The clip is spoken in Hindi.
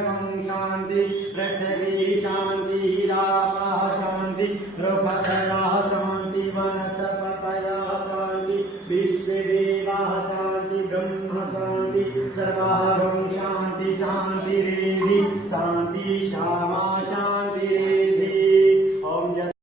सर्वं शान्ति पृथिवी शान्ति रापः शान्ति रुपतयः शान्ति वनस्पतयः शान्ति विश्वदेवाः शान्ति ब्रह्म शान्ति सर्वाः